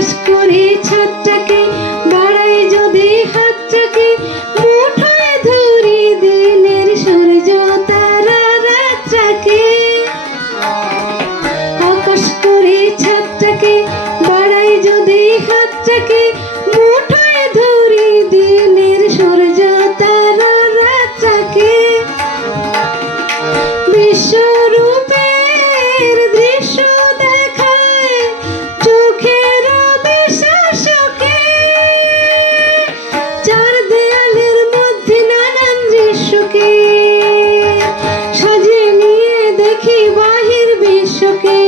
আকাশ করে ছাদটাকে বাড়াই যদি হাতটাকে মুঠোয় ধরি দিনের সূর্য তারা রাতটাকে আকাশ করে ছাদটাকে বাড়াই যদি হাতটাকে মুঠোয় ধরি দিনের সূর্য তারা রাতটাকে বিশ্বরূপের দৃশ্য দেখায় চোখের বিশ্বাসকে চার দেয়ালের মধ্যে নানান দৃশ্যকে সাজিয়ে নিয়ে দেখি বাহির বিশ্বকে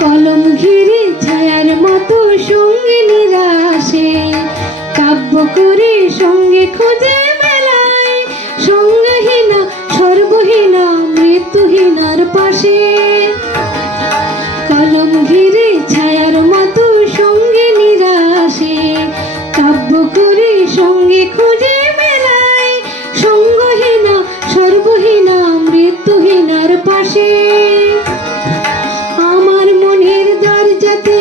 কলম ঘিরে ছায়ার মতো সঙ্গিনীরা আসে কাব্য করে সঙ্গে খুঁজে মেলায় সঙ্গহীনা সর্বহীনা মৃত্যুহীনার পাশে কলম ঘিরে ছায়ার মতো সঙ্গিনীরা আসে কাব্য করে সঙ্গে খুঁজে মেলায় সঙ্গহীনা সর্বহীনা মৃত্যুহীনার পাশে আমার মনের দরজাতে